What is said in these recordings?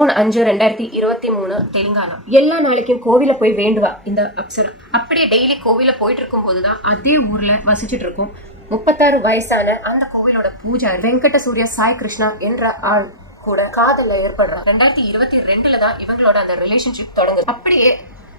5/2023 தெலுங்கானா. எல்லா நாளைக்கும் கோவில போய் வேண்டுவா இந்த அப்சரா. அப்படியே டெய்லி கோவில போயிட்டு இருக்கும் போதுதான் அதே ஊர்ல வசிச்சுட்டு இருக்கும் 36 வயசான அந்த கோவிலோட பூஜாரி வெங்கட சூர்யா சாய் கிருஷ்ணா என்ற ஆள் கூட காதல்ல ஏற்படுறா. 2022 தான் இவங்களோட அந்த ரிலேஷன்ஷிப் தொடங்குது. அப்படியே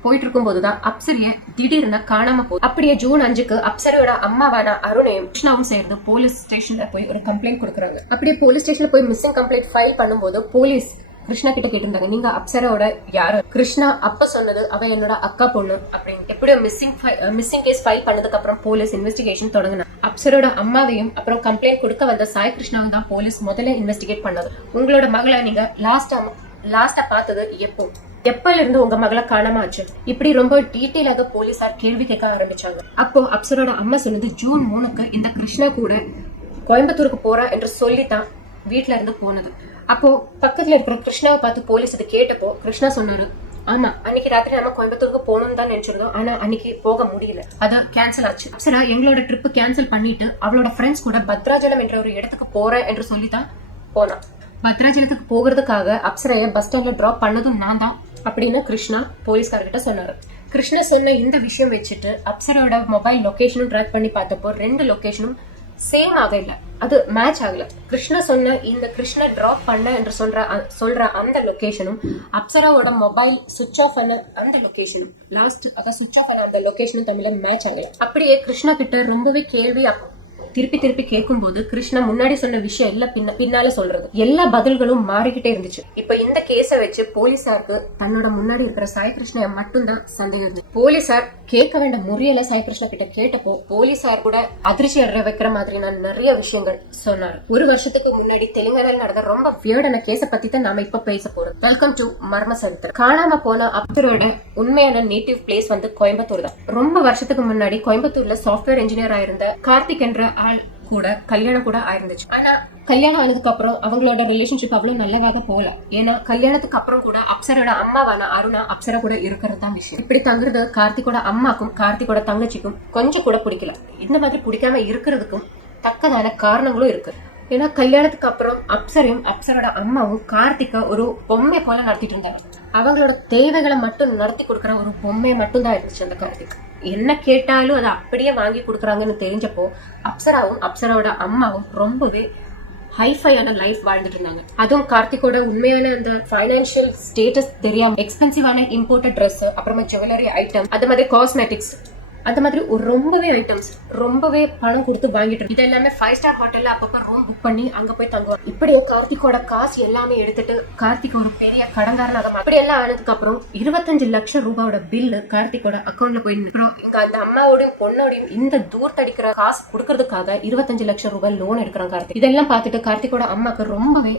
போயிட்டு இருக்கும் போதுதான் அப்சரிய திடீர்னு காணாம போகுது. அப்படியே ஜூன் 5க்கு அப்சரையோட அம்மாவான அருணையும் கிருஷ்ணாவும் சேர்ந்து போலீஸ் ஸ்டேஷன்ல போய் ஒரு கம்ப்ளைண்ட் கொடுக்குறாங்க. அப்படியே போலீஸ் ஸ்டேஷன்ல போய் மிஸ்ஸிங் கம்ப்ளைண்ட் ஃபைல் பண்ணும்போது போலீஸ் கிருஷ்ணா கிட்ட கேட்டிருந்தாங்க, நீங்க அப்சராவோட யாரு? கிருஷ்ணா அப்ப சொன்னது அவ என்னோட அக்கா பொண்ணு அப்படின்னு. எப்படியோ மிஸ்ஸிங் கேஸ் ஃபைல் பண்ணதுக்கு அப்புறம் போலீஸ் இன்வெஸ்டிகேஷன் தொடங்கினாங்க. அப்சரோட அம்மாவையும் அப்புறம் கம்ப்ளைண்ட் கொடுக்க வந்த சாய் கிருஷ்ணாவும் தான் போலீஸ் முதல்ல இன்வெஸ்டிகேட் பண்ணது. உங்களோட மகளை நீங்க லாஸ்டா பார்த்தது எப்பல இருந்து உங்க மகளை காணாம ஆச்சு? இப்படி ரொம்ப டீட்டெயிலாக போலீஸார் கேள்வி கேட்க ஆரம்பிச்சாங்க. அப்போ அப்சரோட அம்மா சொன்னது, ஜூன் 3க்கு இந்த கிருஷ்ணா கூட கோயம்புத்தூருக்கு போறா என்று சொல்லித்தான் வீட்டுல இருந்து போனது. அப்போ பக்கத்துல இருக்கிற கிருஷ்ணாவை பார்த்து போலீஸ் இது கேட்டப்போ கிருஷ்ணா சொன்னாரு, ஆமா அன்னைக்கு ராத்திரி நம்ம கோயம்புத்தூருக்கு போகணும்னு தான் நினைச்சிருந்தோம், ஆனா அன்னைக்கு போக முடியல, அது கேன்சல் ஆச்சு. அப்சரா எங்களோட ட்ரிப் கேன்சல் பண்ணிட்டு அவளோட ஃப்ரெண்ட்ஸ் கூட பத்ராஜலம் என்ற ஒரு இடத்துக்கு போறேன் என்று சொல்லித்தான் போனா. பத்ராஜலத்துக்கு போகிறதுக்காக அப்சரைய பஸ் ஸ்டாண்ட்ல டிராப் பண்ணதும் நான் தான் அப்படின்னு கிருஷ்ணா போலீஸ்கார்கிட்ட சொன்னாரு. கிருஷ்ணா சொன்ன இந்த விஷயம் வச்சுட்டு அப்சரோட மொபைல் லொகேஷனும் ட்ராக் பண்ணி பார்த்தப்போ 2 லொகேஷனும் சேம் ஆக இல்ல, அது மேட்ச் ஆகல. கிருஷ்ணா சொன்ன இந்த கிருஷ்ணா டிராப் பண்ண என்று சொல்ற அந்த லொகேஷனும் அப்சராவோட மொபைல் சுவிட்ச் ஆஃப் பண்ண அந்த லொகேஷனும் சுவிட்ச் ஆஃப் பண்ண அந்த லொகேஷனும் தமிழ்ல மேட்ச் ஆகல. அப்படியே கிருஷ்ணா கிட்ட ரொம்பவே கேள்வி திருப்பி கேட்கும் போது கிருஷ்ணா முன்னாடி சொன்ன விஷயம் எல்லாம் பின்னால சொல்றது எல்லா பதில்களும் மாறிக்கிட்டே இருந்துச்சு. இப்ப இந்த கேஸ வச்சு போலீசாருக்கு தன்னோட முன்னாடி இருக்கிற சாய் கிருஷ்ணா மட்டும்தான் சந்தேகம் இருந்துச்சு. போலீசார் கேட்க வேண்ட முறையில சாய் கிருஷ்ணா கிட்ட கேட்டப்போ போலீசார் கூட அதிர்ச்சி அடைய வைக்கிற மாதிரி நான் நிறைய விஷயங்கள் சொன்னாரு. 1 வருஷத்துக்கு முன்னாடி தெலுங்கானால நடந்த ரொம்ப வியர்டான கேஸ பத்தி தான் நாம இப்ப பேச போறோம். வெல்கம் டு மர்ம சரித்திரம். காணாம போன அப்சரோட உண்மையான நேட்டிவ் பிளேஸ் வந்து கோயம்புத்தூர் தான். ரொம்ப வருஷத்துக்கு முன்னாடி கோயம்புத்தூர்ல சாஃப்ட்வேர் இன்ஜினியர் ஆயிருந்த கார்த்திக் என்ற ஆள் கூட கல்யாணம் கூட ஆயிருந்துச்சு. ஆனா கல்யாணம் ஆனதுக்கு அப்புறம் அவங்களோட ரிலேஷன்ஷிப் அவ்வளவு நல்லதாக போகல. ஏன்னா கல்யாணத்துக்கு அப்புறம் கூட அப்சரோட அம்மாவான அருணா அப்சரா கூட இருக்கிறது தான் விஷயம். இப்படி தங்குறது கார்த்திகோட அம்மாக்கும் கார்த்திகோட தங்கச்சிக்கும் கொஞ்சம் கூட பிடிக்கல. இந்த மாதிரி பிடிக்காம இருக்கிறதுக்கும் தக்கதான காரணங்களும் இருக்கு. ஏன்னா கல்யாணத்துக்கு அப்புறம் அப்சரையும் அப்சரோட அம்மாவும் கார்த்திகை ஒரு பொம்மை போல நடத்திட்டு இருந்தாங்க. அவங்களோட தேவைகளை மட்டும் நடத்தி கொடுக்குற ஒரு பொம்மை மட்டும் தான் இருந்துச்சு அந்த கார்த்திக். என்ன கேட்டாலும் அதை அப்படியே வாங்கி கொடுக்குறாங்கன்னு தெரிஞ்சப்போ அப்சராவும் அப்சரோட அம்மாவும் ரொம்பவே ஹைஃபையான லைஃப் வாழ்ந்துட்டு இருந்தாங்க. அதுவும் கார்த்திகோட உண்மையான அந்த பைனான்சியல் ஸ்டேட்டஸ் தெரியாம எக்ஸ்பென்சிவான இம்போர்ட்டட் ட்ரெஸ், அப்புறமா ஜுவல்லரி ஐட்டம், அது மாதிரி காஸ்மெட்டிக்ஸ், அந்த மாதிரி ஒரு ரொம்பவே ஐட்டம்ஸ் ரொம்பவே பணம் கொடுத்து வாங்கிட்டு இது எல்லாமே 5 ஸ்டார் ஹோட்டல்ல அப்பப்ப ரூம் புக் பண்ணி அங்க போய் தங்குவாங்க. இப்படியே கார்த்திகோட காசு எல்லாமே எடுத்துட்டு கார்த்திக் ஒரு பெரிய கடன்காரனாக அப்படி எல்லாம் ஆனதுக்கு அப்புறம் 25 லட்சம் ரூபாயோட பில்லு கார்த்திகோட அக்கௌண்ட்ல போய் அந்த அம்மாவோடையும் பொண்ணோடையும் இந்த தூர்த்தடிக்கிற காசு கொடுக்கறதுக்காக 25 லட்சம் ரூபாய் லோன் எடுக்கிறாங்க கார்த்திக். இதெல்லாம் பார்த்துட்டு கார்த்திகோட அம்மாக்கு ரொம்பவே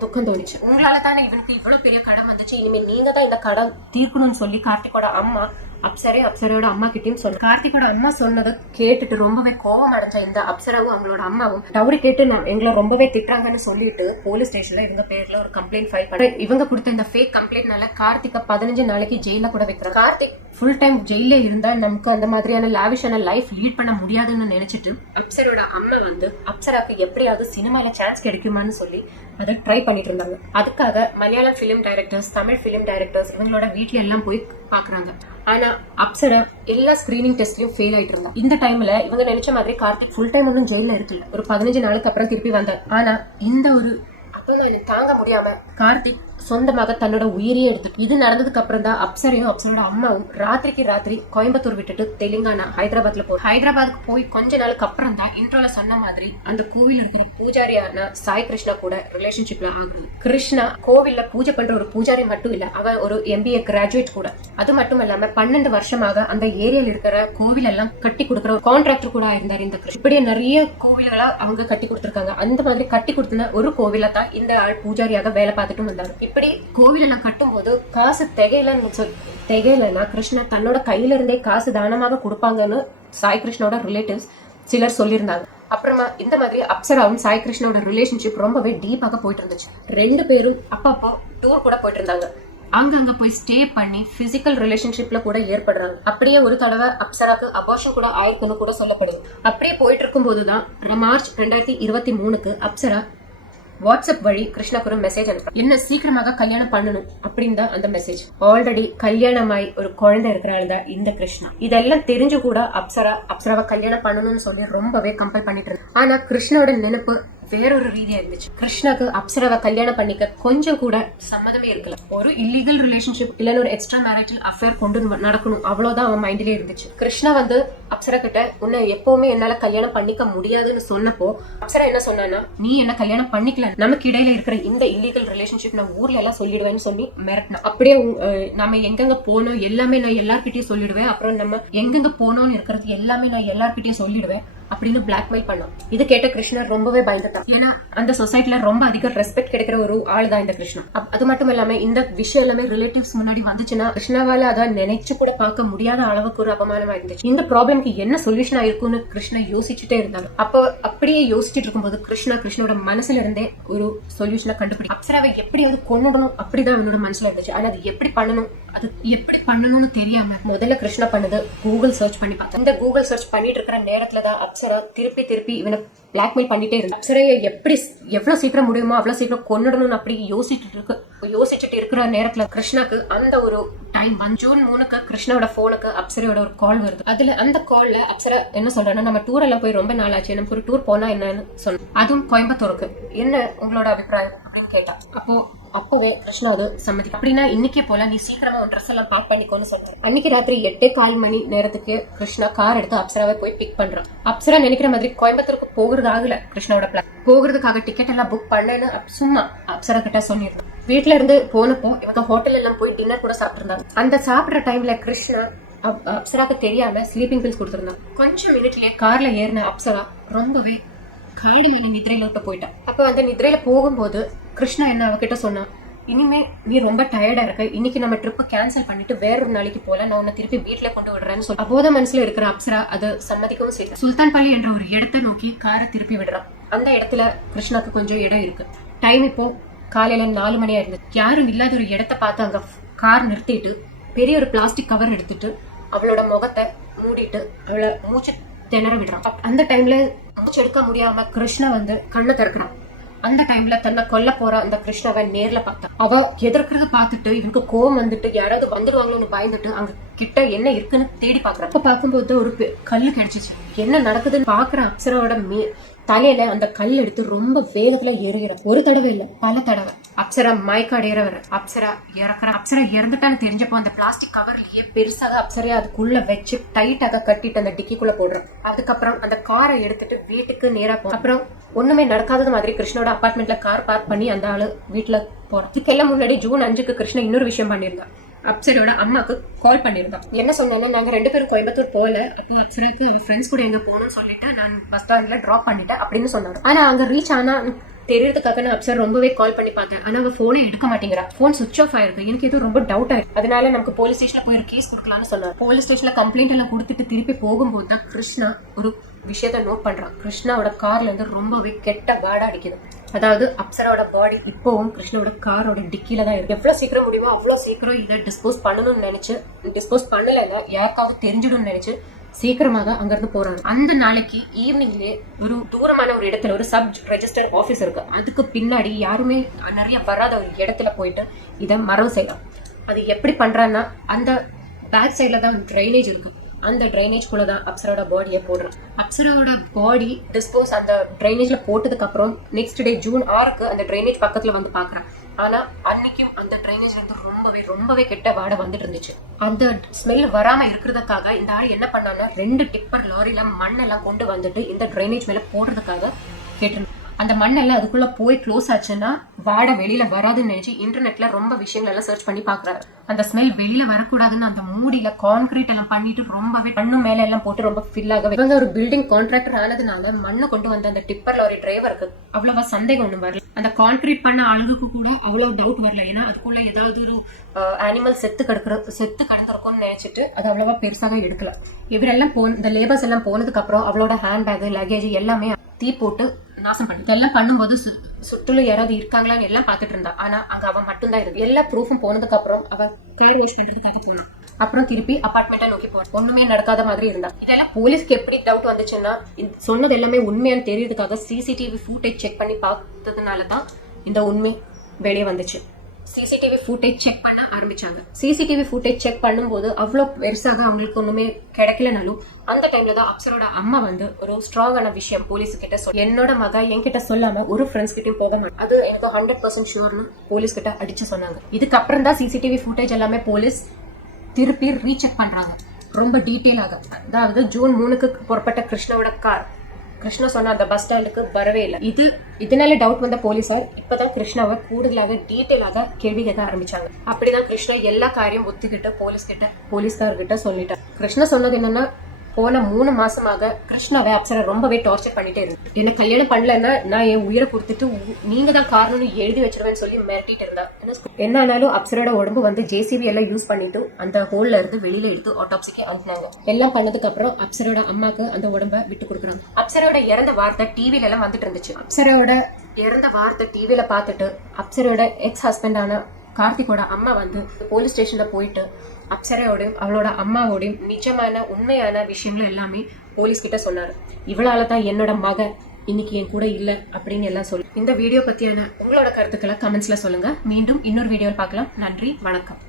துக்கம் தோணுச்சு. உங்களால தானே இவனுக்கு இவ்வளவு பெரிய கடன் வந்துச்சு, இனிமே நீங்க தான் இந்த கடன் தீர்க்கணும்னு சொல்லி கார்த்திகோட அம்மா அப்சரையோட அம்மா கிட்டயும் சொல்ல. கார்த்திகோட அம்மா சொன்னதை கேட்டுட்டு ரொம்பவே கோபம் அடைஞ்ச இந்த அப்சராவும் அவங்களோட அம்மாவும் டவுரி கேட்டு எங்களை ரொம்பவே திட்டுறாங்கன்னு சொல்லிட்டு போலீஸ் ஸ்டேஷன்ல இவங்க பேர்ல ஒரு கம்ப்ளைண்ட் ஃபைல் பண்ண. இவங்க கொடுத்த இந்த ஃபேக் கம்ப்ளைண்ட்னால கார்த்திகை 15 நாளைக்கு ஜெயில கூட வைக்கிறாங்க. கார்த்திக் ஃபுல் டைம் ஜெயில இருந்தா நமக்கு அந்த மாதிரியான லாவிஷான லைஃப் லீட் பண்ண முடியாதுன்னு நினைச்சிட்டு அப்சரோட அம்மா வந்து அப்சராக்கு எப்படியாவது சினிமால சான்ஸ் கிடைக்குமான்னு சொல்லி அதை ட்ரை பண்ணிட்டு இருந்தாங்க. அதுக்காக Malayalam film directors, Tamil film directors இவங்களோட வீட்ல எல்லாம் போய் பாக்குறாங்க. ஆனா அப்சரா எல்லா ஸ்கிரீனிங் டெஸ்ட்லயும் ஃபெயில் ஆயிட்டு இருந்தா. இந்த டைம்ல இவங்க நினைச்ச மாதிரி கார்த்திக் ஃபுல் டைம் ஒன்றும் ஜெயில இருக்கல. ஒரு 15 நாளுக்கு அப்புறம் திருப்பி வந்தார். ஆனா இந்த ஒரு அப்பதான் தாங்க முடியாம கார்த்திக் சொந்தமாக தன்னோட உயிரியே எடுத்துட்டு. இது நடந்ததுக்கு அப்புறம் தான் அப்சரையும் அப்சரோட அம்மாவும் ராத்திரி கோயம்புத்தூர் விட்டுட்டு தெலுங்கானா ஹைதராபாத்ல ஹைதராபாத்துக்கு போய் கொஞ்ச நாளுக்கு அப்புறம் தான் இன்ட்ரோல சொன்ன மாதிரி அந்த கோவில் இருக்கிற பூஜாரியான சாய் கிருஷ்ணா கூட ரிலேஷன்ஷிப்ல ஆகும். கிருஷ்ணா கோவில்ல பூஜை பண்ற ஒரு பூஜாரி மட்டும் இல்ல, அவன் ஒரு MBA கிராஜுவேட் கூட. அது மட்டும் இல்லாம 12 வருஷமாக அந்த ஏரியால இருக்கிற கோவில் எல்லாம் கட்டி கொடுக்குற ஒரு கான்ட்ராக்டர் கூட இருந்தாரு இந்த கிருஷ்ணா. இப்படியே நிறைய கோவில்களா அவங்க கட்டி கொடுத்திருக்காங்க. அந்த மாதிரி கட்டி கொடுத்த ஒரு கோவில தான் இந்த ஆள் பூஜாரியாக வேலை பார்த்துட்டு வந்தாரு. இப்படி கோவில் எல்லாம் கட்டும் போது காசு திகையலன்னா கிருஷ்ணா தன்னோட கையில இருந்தே காசு தானமாக கொடுப்பாங்கன்னு சாய் கிருஷ்ணோட ரிலேட்டிவ்ஸ் சிலர் சொல்லியிருந்தாங்க. அப்புறமா இந்த மாதிரி அப்சராவும் சாய் கிருஷ்ணோட ரிலேஷன்ஷிப் ரொம்பவே டீப்பாக போயிட்டு இருந்துச்சு. 2 பேரும் அப்பப்போ டூர் கூட போயிட்டு இருந்தாங்க. அங்கங்க போய் ஸ்டே பண்ணி பிசிக்கல் ரிலேஷன்ஷிப்ல கூட ஏற்படுறாங்க. அப்படியே ஒரு தடவை அப்சராக்கு அபார்ஷன் கூட ஆயிருக்குன்னு கூட சொல்லப்படுது. அப்படியே போயிட்டு இருக்கும் போதுதான் மார்ச் 2023க்கு அப்சரா வாட்ஸ்அப் வழி கிருஷ்ணாக்கு ஒரு மெசேஜ் அனுப்புறான். என்ன சீக்கிரமாக கல்யாணம் பண்ணணும் அப்படின்னு தான் அந்த மெசேஜ். ஆல்ரெடி கல்யாணமாய் ஒரு குழந்தை இருக்கிறாள் தான் இந்த கிருஷ்ணா. இதெல்லாம் தெரிஞ்சு கூட அப்சராவை கல்யாணம் பண்ணணும்னு சொல்லி ரொம்பவே கம்பல் பண்ணிட்டு இருந்தா. ஆனா கிருஷ்ணோட நினைப்பு வேறொரு ரீதியா இருந்துச்சு. கிருஷ்ணாக்கு அப்சராவை கல்யாணம் பண்ணிக்க கொஞ்சம் கூட சம்மதமே இருக்கல. ஒரு இல்லீகல் ரிலேஷன்ஷிப் இல்லன்னு ஒரு எக்ஸ்ட்ரா மேரிட்டல் அஃபேர் கொண்டு நடக்கணும், அவ்வளவுதான் அவன் மைண்ட்லயே இருந்துச்சு. கிருஷ்ணா வந்து அப்சரா கிட்ட உன்னை எப்பவுமே என்னால கல்யாணம் பண்ணிக்க முடியாதுன்னு சொன்னப்போ அப்சரா என்ன சொன்னா, நீ என்ன கல்யாணம் பண்ணிக்கல, நமக்கு இடையில இருக்கிற இந்த இல்லீகல் ரிலேஷன்ஷிப் நான் ஊர்ல எல்லாம் சொல்லிடுவேன்னு சொல்லி மிரட்டினா. அப்படியே நம்ம எங்கெங்க போனோம் எல்லாமே நான் எல்லார்கிட்டயும் சொல்லிடுவேன், அப்புறம் நம்ம எங்கெங்க போனோம்னு இருக்கிறது எல்லாமே நான் எல்லார்கிட்டயும் சொல்லிடுவேன் அப்படின்னு பிளாக்மெயில் பண்ணோம். இது கேட்ட கிருஷ்ணா ரொம்பவே பயந்துட்டான். ஏன்னா அந்த சொசைட்டில ரொம்ப அதிக ரெஸ்பெக்ட் கிடைக்கிற ஒரு ஆள் தான் இந்த கிருஷ்ணா. அது மட்டும் இல்லாம இந்த விஷயம் எல்லாமே ரிலேட்டிவ்ஸ் முன்னாடி வந்துச்சுன்னா கிருஷ்ணாவால அதை நினைச்சு கூட பார்க்க முடியாத அளவுக்கு ஒரு அபமானமா இருந்துச்சு. இந்த ப்ராப்ளம்க்கு என்ன சொல்யூஷன் ஆயிருக்கும்னு கிருஷ்ணா யோசிச்சுட்டே இருந்தாங்க. அப்போ அப்படியே யோசிச்சுட்டு இருக்கும்போது கிருஷ்ணோட மனசுல இருந்தே ஒரு சொல்யூஷனை கண்டுபிடி. அப்சராவை எப்படியாவது கொண்டுடணும் அப்படிதான் அவனோட மனசுல இருந்துச்சு. ஆனா அது எப்படி பண்ணணும்னு தெரியாம முதல்ல கிருஷ்ணா பண்ணது கூகுள் சர்ச் பண்ணி பார்த்தா. இந்த கூகுள் சர்ச் பண்ணிட்டு இருக்கிற நேரத்துலதான் அப்சரா திருப்பி இவனை பிளாக்மெயில் பண்ணிட்டே இருந்தா. அப்சரையை எவ்வளவு சீக்கிரம் முடியுமோ அவ்வளவு சீக்கிரம் கொண்டுடணும்னு அப்படி யோசிச்சுட்டு இருக்கிற நேரத்துல கிருஷ்ணாக்கு அந்த ஒரு டைம் ஜூன் 3 கிருஷ்ணாவோட போனுக்கு அப்சரையோட ஒரு கால் வருது. அதுல அந்த கால்ல அப்சரா என்ன சொல்றாங்கன்னா, நம்ம டூர் எல்லாம் போய் ரொம்ப நாள் ஆச்சு, நமக்கு ஒரு டூர் போனா என்னன்னு சொன்ன, அதுவும் கோயம்புத்தூருக்கு, என்ன உங்களோட அபிப்பிராயம் அப்படின்னு கேட்டா. அப்பவே கிருஷ்ணா அது சம்மதி. அப்படின்னா இன்னைக்கே போல, நீ சீக்கிரமா உன் ட்ரெஸ் எல்லாம் பேக் பண்ணிக்கோன்னு சொன்னாரு. அன்னைக்கு ராத்திரி 8:15 மணி நேரத்துக்கு கிருஷ்ணா கார் எடுத்து அப்சராவை போய் பிக் பண்றான். அப்சரா நினைக்கிற மாதிரி கோயம்புத்தூருக்கு போகிறது ஆகல. கிருஷ்ணாவோட பிளான் போகிறதுக்காக டிக்கெட் எல்லாம் புக் பண்ணேன்னு சும்மா அப்சரா கிட்ட சொல்லிருந்தான். வீட்டுல இருந்து போனப்போ இவங்க ஹோட்டல் எல்லாம் போய் டின்னர் கூட சாப்பிட்டுருந்தாங்க. அந்த சாப்பிடுற டைம்ல கிருஷ்ணா அப்சராக்கு தெரியாம ஸ்லீப்பிங் பில்ஸ் கொடுத்திருந்தான். கொஞ்சம் மினிட்லயே கார்ல ஏறின அப்சரா ரொம்பவே காடு மேல நிதிரையில விட்டு போயிட்டான். அப்ப அந்த நிதிரையில போகும்போது கிருஷ்ணா என்ன அவகிட்ட சொன்னா, இனிமே நீ ரொம்ப டயர்டா இருக்க, இன்னைக்கு நம்ம ட்ரிப் கேன்சல் பண்ணிட்டு வேறொரு நாளைக்கு போல, நான் உன்னை திருப்பி வீட்டுல கொண்டு விடுறேன்னு சொல்லி அப்போத மனசுல இருக்கிற அப்சரா அது சம்மதிக்கவும் செய்ய சுல்தான்பள்ளி என்ற ஒரு இடத்தை நோக்கி காரை திருப்பி விடுறான். அந்த இடத்துல கிருஷ்ணாக்கு கொஞ்சம் இடம் இருக்கு. டைம் இப்போ காலையில 4 மணியா இருந்தது. யாரும் இல்லாத ஒரு இடத்த பார்த்து அங்க கார் நிறுத்திட்டு பெரிய ஒரு பிளாஸ்டிக் கவர் எடுத்துட்டு அவளோட முகத்தை மூடிட்டு அவளை மூச்சு திணற விடுறான். அந்த டைம்ல மூச்சு எடுக்க முடியாம கிருஷ்ணா வந்து கண்ணை திறக்கிறான். அந்த டைம்ல தன்னை கொல்ல போற அந்த கிருஷ்ணாவை நேர்ல பார்த்தா. அவ எதிர்க்கிறத பார்த்துட்டு இவனுக்கு கோவம் வந்துட்டு யாராவது வந்துடுவாங்களோன்னு பயந்துட்டு அங்க கிட்ட என்ன இருக்குன்னு தேடி பாக்குறான். அப்ப பார்க்கும்போது ஒரு கல்லு கிடைச்சிச்சு. என்ன நடக்குதுன்னு பாக்குற அப்சராவோட தலையில அந்த கல் எடுத்து ரொம்ப வேகத்துல எறிகிற. ஒரு தடவை இல்ல, பல தடவை. அப்சரா மயக்க அடையிறவர், அப்சரா இறந்துட்டான்னு தெரிஞ்சப்போ அந்த பிளாஸ்டிக் கவர்லயே பெருசாக அப்சரையா அதுக்குள்ள வச்சு டைட்டாக கட்டிட்டு அந்த டிக்கிக்குள்ள போடுறான். அதுக்கப்புறம் அந்த காரை எடுத்துட்டு வீட்டுக்கு நேரா போ. அப்புறம் ஒண்ணுமே நடக்காதது மாதிரி கிருஷ்ணோட அபார்ட்மெண்ட்ல கார் பார்க் பண்ணி அந்த ஆளு வீட்டுல போறான். இதுக்கெல்லாம் முன்னாடி ஜூன் 5 கிருஷ்ணா இன்னொரு விஷயம் பண்ணியிருந்தான். அப்சரோட அம்மாக்கு கால் பண்ணிருந்தான். என்ன சொன்னேன்னா, நாங்க 2 பேரும் கோயம்புத்தூர் போல, அப்போ அப்சராக்கு ஃப்ரெண்ட்ஸ் கூட எங்க போகணும்னு சொல்லிட்டு நான் பஸ் ஸ்டாண்ட்ல டிராப் பண்ணிட்டேன் அப்படின்னு சொன்னாரு. ஆனா அங்க ரீச் ஆனா தெரியறதுக்காக நான் அப்சர் ரொம்பவே கால் பண்ணி பார்த்தேன். ஆனா அவ போனே எடுக்க மாட்டேங்கிறா. போன் சுவிச் ஆஃப் ஆயிருக்கு. எனக்கு இது ரொம்ப டவுட் ஆயிருக்கு. அதனால நமக்கு போலீஸ் ஸ்டேஷன்ல போய் ஒரு கேஸ் கொடுக்கலாம்னு சொன்னார். போலீஸ் ஸ்டேஷன்ல கம்ப்ளைண்ட் எல்லாம் கொடுத்துட்டு திருப்பி போகும்போது தான் கிருஷ்ணா ஒரு விஷயத்த நோட் பண்றான். கிருஷ்ணாவோட கார்ல இருந்து ரொம்பவே கெட்ட வாடை அடிக்குது. அதாவது அப்சராவோட பாடி இப்பவும் கிருஷ்ணாவோட காரோட டிக்கில தான் இருக்கு. எவ்வளவு சீக்கிரம் முடியுமோ அவ்வளவு சீக்கிரம் இதை டிஸ்போஸ் பண்ணணும்னு நினைச்சு, டிஸ்போஸ் பண்ணலைன்னா யாருக்காவது தெரிஞ்சிடும் நினைச்சு சீக்கிரமாக அங்கிருந்து போறாங்க. அந்த நாளைக்கு ஈவினிங்லேயே ஒரு தூரமான ஒரு இடத்துல ஒரு சப் ரெஜிஸ்டர் ஆஃபீஸ் இருக்கு. அதுக்கு பின்னாடி யாருமே நிறைய வராத ஒரு இடத்துல போயிட்டு இதை மரவு செய்யலாம். அது எப்படி பண்றான்னா, அந்த பேக் சைட்ல தான் ட்ரைனேஜ் இருக்கு. அந்த ட்ரைனேஜ் குள்ள தான் அப்சராவோட பாடியை போடுறோம். அப்சராவோட பாடி டிஸ்போஸ் அந்த ட்ரைனேஜ்ல போட்டதுக்கு அப்புறம் நெக்ஸ்ட் டே ஜூன் 6 அந்த ட்ரைனேஜ் பக்கத்துல வந்து பாக்குறேன். ஆனா அன்னைக்கும் அந்த ட்ரைனேஜ்ல இருந்து ரொம்பவே கெட்ட வாடை வந்துட்டு இருந்துச்சு. அந்த ஸ்மெல் வராம இருக்கிறதுக்காக இந்த ஆள் என்ன பண்ணான்னா 2 டிப்பர் லாரியில மண்ணெல்லாம் கொண்டு வந்துட்டு இந்த ட்ரைனேஜ் மேல போடுறதுக்காக கேட்டு அந்த மண்ணெல்லாம் அதுக்குள்ள போய் க்ளோஸ் ஆச்சுன்னா வாடை வெளியில வராதுன்னு நினைச்சு இன்டர்நெட்ல ரொம்ப விஷயங்கள் எல்லாம் சர்ச் பண்ணி பாக்குறாரு. அந்த ஸ்மெல் வெளியில வரக்கூடாதுன்னு அந்த மூடியில கான்கிரீட் எல்லாம் பண்ணிட்டு ரொம்பவே மண்ணு மேல எல்லாம் போட்டு ரொம்ப ஃபில் ஆக இவங்க ஒரு பில்டிங் கான்ட்ராக்டர் ஆனதுனால மண்ணை கொண்டு வந்த அந்த டிப்பர் லாரி டிரைவருக்கு அவ்வளவா சந்தேகம் ஒண்ணும் வரல. அந்த கான்கிரீட் பண்ண அழகுக்கு கூட அவ்வளவு டவுட் வரல. ஏன்னா அதுக்குள்ள ஏதாவது ஒரு அனிமல் செத்து கிடந்திருக்கும்னு நினைச்சிட்டு அது அவ்வளவா பெருசாக எடுக்கல. இவரெல்லாம் இந்த லேபர்ஸ் எல்லாம் போனதுக்கு அப்புறம் அவளோட ஹேண்ட்பேக் லக்கேஜ் எல்லாமே தீ போட்டு நாசம் பண்ணி இதெல்லாம் பண்ணும்போது சுற்றுலும் யாராவது இருக்காங்களான்னு எல்லாம் பாத்துட்டு இருந்தா. ஆனா அங்க அவன் மட்டும்தான் இருக்கு. எல்லா ப்ரூஃபும் போனதுக்கு அப்புறம் அவ கார் வாஷ் பண்றதுக்காக போனான். அப்புறம் திருப்பி அபார்ட்மெண்ட்டை நோக்கி போறேன். ஒண்ணுமே நடக்காத மாதிரி இருந்தா. இதெல்லாம் போலீஸ்க்கு எப்படி டவுட் வந்துச்சுன்னா, சொன்னது எல்லாமே உண்மையானு தெரியறதுக்காக சிசிடிவி ஃபுட்டேஜ் செக் பண்ணி பார்த்ததுனால தான் இந்த உண்மை வெளியே வந்துச்சு. சிசிடிவி ஃபுட்டேஜ் செக் பண்ண ஆரம்பிச்சாங்க. சிசிடிவி ஃபுட்டேஜ் செக் பண்ணும்போது அவ்வளோ பெருசாக அவங்களுக்கு ஒண்ணுமே கிடைக்கலனாலும் அந்த டைம்ல தான் அப்சரோட அம்மா வந்து ஒரு ஸ்ட்ராங்கான விஷயம் போலீஸ் கிட்ட சொல்லி, என்னோட மக என்கிட்ட சொல்லாம ஒரு ஃப்ரெண்ட்ஸ் கிட்டயும் போக மாட்டேன், அது எனக்கு 100% ஷூர்னு போலீஸ் கிட்ட அடிச்சு சொன்னாங்க. இதுக்கப்புறம் தான் சிசிடிவி ஃபுட்டேஜ் எல்லாமே போலீஸ் திருப்பி ரீசெக் பண்றாங்க ரொம்ப டீட்டெயிலாக. அதாவது ஜூன் 3க்கு புறப்பட்ட கிருஷ்ணாவோட கார் கிருஷ்ணா சொன்ன அந்த பஸ் ஸ்டாண்டுக்கு வரவே இல்லை. இதனால டவுட் வந்த போலீசார் இப்பதான் கிருஷ்ணாவை கூடுதலாக டீட்டெயிலாக கேள்வி கேட்க ஆரம்பிச்சாங்க. அப்படிதான் கிருஷ்ணா எல்லா காரியம் ஒத்துக்கிட்டு போலீஸ்கார்கிட்ட சொல்லிட்டார். கிருஷ்ணா சொன்னது என்னன்னா, போன 3 மாசமாக கிருஷ்ணாவை அப்சரா ரொம்பவே டார்ச்சர் பண்ணிட்டே இருந்து, என்ன கல்யாணம் பண்ணலன்னா நான் என் உயிரை கொடுத்துட்டு நீங்க தான் காரணம்னு எழுதி வச்சிருவேன்னு சொல்லி மிரட்டிட்டு இருந்தா. என்ன ஆனாலும் அப்சரோட உடம்பு வந்து ஜேசிபி எல்லாம் யூஸ் பண்ணிட்டு அந்த ஹோல்ல இருந்து வெளியில எடுத்து ஆட்டோப்சிக்கு அனுப்புனாங்க. எல்லாம் பண்ணதுக்கு அப்புறம் அப்சரோட அம்மாக்கு அந்த உடம்ப விட்டு கொடுக்குறாங்க. அப்சரோட இறந்த வார்த்தை டிவில எல்லாம் வந்துட்டு இருந்துச்சு. அப்சரோட இறந்த வார்த்தை டிவில பார்த்துட்டு அப்சரோட எக்ஸ் ஹஸ்பண்டான கார்த்திகோட அம்மா வந்து போலீஸ் ஸ்டேஷன்ல போயிட்டு அப்சரையோடையும் அவளோட அம்மாவோடையும் நிஜமான உண்மையான விஷயங்கள் எல்லாமே போலீஸ் கிட்ட சொன்னாரு. இவளால தான் என்னோட மக இன்னைக்கு என் கூட இல்ல அப்படின்னு எல்லாம் சொல்லி. இந்த வீடியோ பத்தியான உங்களோட கருத்துக்களை கமெண்ட்ஸ்ல சொல்லுங்க. மீண்டும் இன்னொரு வீடியோவில் பார்க்கலாம். நன்றி, வணக்கம்.